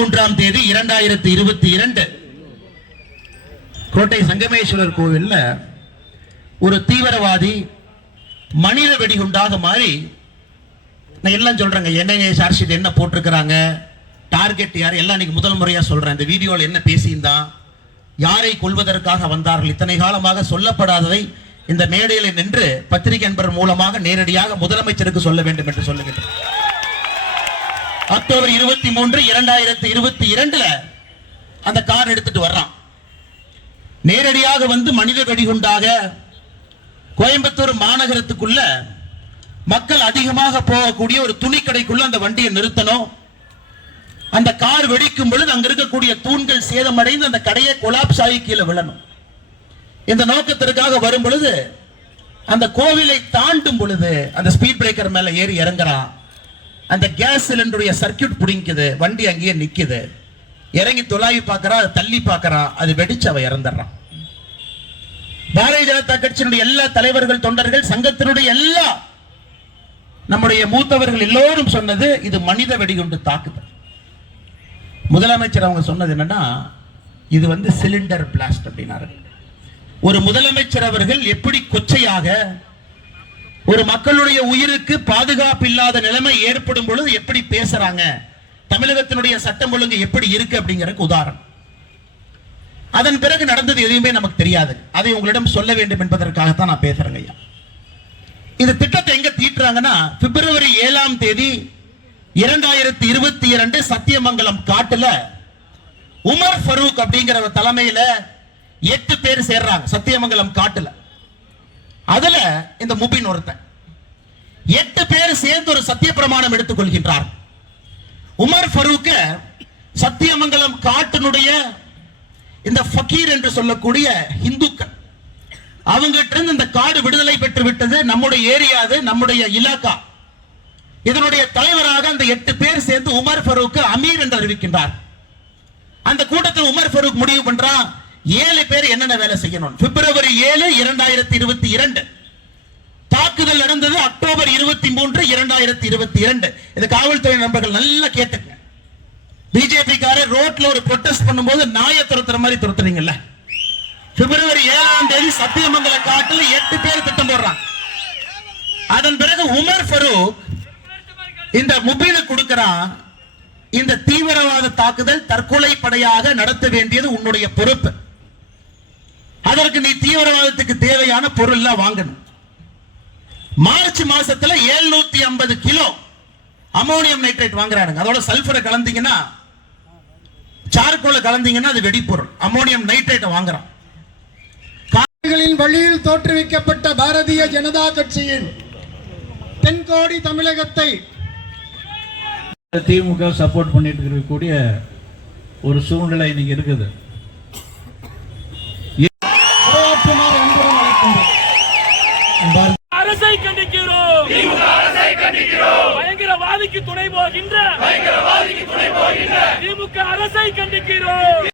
23/2022 கோட்டை சங்கமேஸ்வரர் கோவில்ல ஒரு தீவிரவாதி மனித வெடிகுண்டாக மாறி, நான் எல்லாம் சொல்றேங்க, என்ன சார்ஜ் என்ன போட்டிருக்கிறாங்க, டார்கெட் யார் எல்லாம் இன்னைக்கு முதல் முறையா சொல்றேன். இந்த வீடியோவில் என்ன பேசியிருந்தான், யாரை கொல்வதற்காக வந்தார்கள், இத்தனை காலமாக சொல்லப்படாததை இந்த மேடையில் நின்று பத்திரிகை நண்பர் மூலமாக நேரடியாக முதலமைச்சருக்கு சொல்ல வேண்டும் என்று சொல்லுகிறேன். அக்டோபர் 23, 2022 அந்த கார் எடுத்துட்டு வர்றான். நேரடியாக வந்து மனித வெடிகுண்டாக கோயம்புத்தூர் மாநகரத்துக்குள்ள மக்கள் அதிகமாக போகக்கூடிய ஒரு துணிக்கடைக்குள்ள அந்த வண்டியை நிறுத்தணும். அந்த கார் வெடிக்கும் பொழுது அங்க இருக்கக்கூடிய தூண்கள் சேதமடைந்து அந்த கடையை கொலாப்ஸ் ஆகி கீழே விழணும். இந்த நோக்கத்திற்காக வரும் பொழுது அந்த கோவிலை தாண்டும் பொழுது அந்த ஸ்பீட் பிரேக்கர் மேல ஏறி இறங்குறான். அந்த கேஸ் சிலிண்டருடைய சர்க்கியூட் புடிங்குது, வண்டி அங்கேயே நிக்குது. இறங்கி தொலாவி பார்க்கறான், தள்ளி பார்க்கறான், அது வெடிச்சு அவ இறந்துடுறான். பாரதிய ஜனதா கட்சியினுடைய எல்லா தலைவர்கள், தொண்டர்கள், சங்கத்தினுடைய எல்லா நம்முடைய மூத்தவர்கள் எல்லோரும் சொன்னது இது மனித வெடிகுண்டு தாக்குதல். முதலமைச்சர் அவங்க சொன்னது என்னன்னா, இது வந்து சிலிண்டர் பிளாஸ்ட் அப்படின்னாரு. ஒரு முதலமைச்சர் அவர்கள் எப்படி கொச்சையாக ஒரு மக்களுடைய உயிருக்கு பாதுகாப்பு இல்லாத நிலைமை ஏற்படும் பொழுது எப்படி பேசுறாங்க, தமிழகத்தினுடைய சட்டம் ஒழுங்கு எப்படி இருக்கு அப்படிங்கிறதுக்கு உதாரணம். அதன் பிறகு நடந்தது எதுவுமே நமக்கு தெரியாது. அதை உங்களிடம் சொல்ல வேண்டும் என்பதற்காகத்தான் நான் பேசுறேங்க ஐயா. இந்த திட்டத்தை எங்க தீட்டுறாங்கன்னா, பிப்ரவரி 7 2022 சத்தியமங்கலம் காட்டுல உமர் ஃபரூக் அப்படிங்கிற தலைமையில 8 பேர் சேர்றாங்க சத்தியமங்கலம் காட்டுல. அதுல இந்த முபின் ஒருத்தன். 8 பேர் சேர்ந்து ஒரு சத்திய பிரமாணம் எடுத்துக் கொள்கின்றார். உமர் ஃபரூக் சத்தியமங்கலம் காட்டினுடைய இந்த ஃபக்கீர் என்று சொல்லக்கூடிய இந்துக்கள், அவங்ககிட்ட இருந்து இந்த காடு விடுதலை பெற்று விட்டது, நம்முடைய ஏரியா, நம்முடைய இலாக்கா. இதனுடைய தலைவராக அந்த 8 பேர் சேர்ந்து உமர் ஃபரூக் அமீர் என்று அறிவிக்கின்றார். அந்த கூட்டத்தில் உமர் ஃபரூக் முடிவு பண்றான், 7 பேர் என்னென்ன வேலை செய்யணும். பிப்ரவரி 7, 2022 தாக்குதல் நடந்தது. அக்டோபர் 23, 2022 இந்த காவல்துறை நண்பர்கள் நல்லா கேட்டுங்க. பிஜேபி காரர் ரோட்ல ஒரு ப்ரொடெஸ்ட் பண்ணும்போது நாயை துரத்துற மாதிரி துரத்துறீங்கல்ல. பிப்ரவரி 7 சத்தியமங்கல காட்டுல 8 பேர் திட்டம் போடுறாங்க. அதன் பிறகு உமர் ஃபரூக் இந்த முபீனை கொடுக்கிறான், இந்த தீவிரவாத தாக்குதல் தற்கொலை படையாக நடத்த வேண்டியது உன்னுடைய பொறுப்பு. அதற்கு நீ தீவிரவாதத்துக்கு தேவையான பொருள் வாங்கணும். மார்ச் மாசத்துல 750 கிலோ அமோனியம் நைட்ரேட் வாங்குறாங்க. அதோட சல்பரை கலந்தீங்கன்னா, சார்கோல கலந்தீங்கன்னா அது வெடிப்பொருள். அமோனியம் நைட்ரேட் வாங்குறான். வழியில் தோற்றுவிக்கப்பட்ட பாரதிய ஜனதா கட்சியின் தென்கோடி தமிழகத்தை திமுக சப்போர்ட் பண்ணிட்டு இருக்கக்கூடிய ஒரு சூழ்நிலை இன்னைக்கு இருக்குது. அரசை கண்டிக்கிறோம், பயங்கரவாதிக்கு துணை போகின்ற திமுக அரசை கண்டிக்கிறோம்.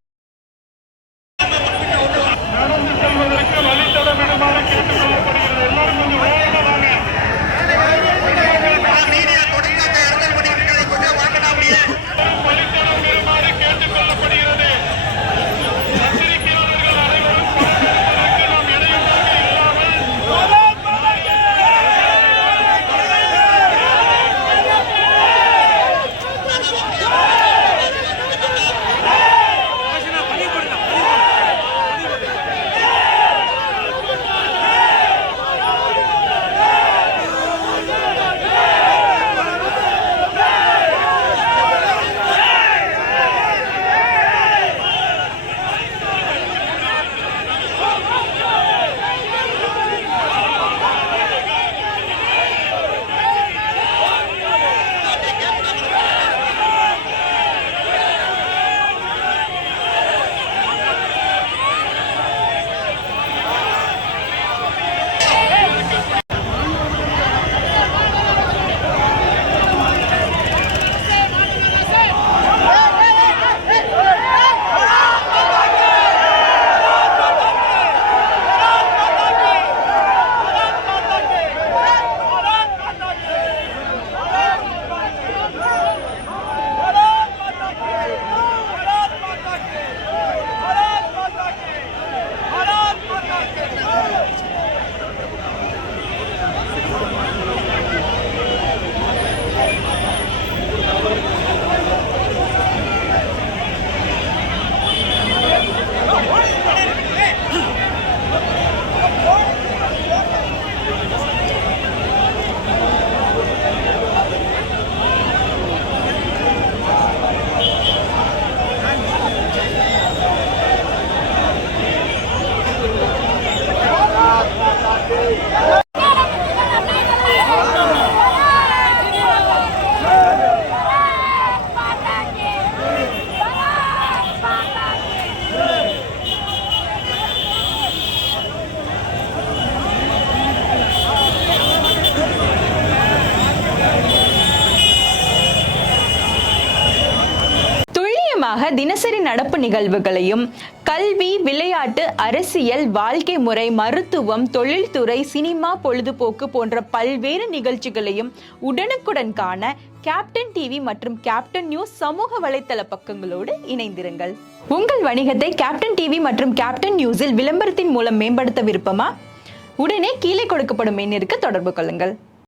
முக்கியமாக தினசரி நடப்பு நிகழ்வுகளையும் கல்வி, விளையாட்டு, அரசியல், வாழ்க்கை முறை, மருத்துவம், தொழில்துறை, சினிமா, பொழுதுபோக்கு போன்ற பல்வேறு நிகழ்ச்சிகளையும் உடனுக்குடன் காண கேப்டன் டிவி மற்றும் கேப்டன் நியூஸ் சமூக வலைத்தள பக்கங்களோடு இணைந்திருங்கள். உங்கள் வணிகத்தை கேப்டன் டிவி மற்றும் கேப்டன் நியூஸில் விளம்பரத்தின் மூலம் மேம்படுத்த விருப்பமா? உடனே கீழே கொடுக்கப்படும் எண்ணிற்கு தொடர்பு கொள்ளுங்கள்.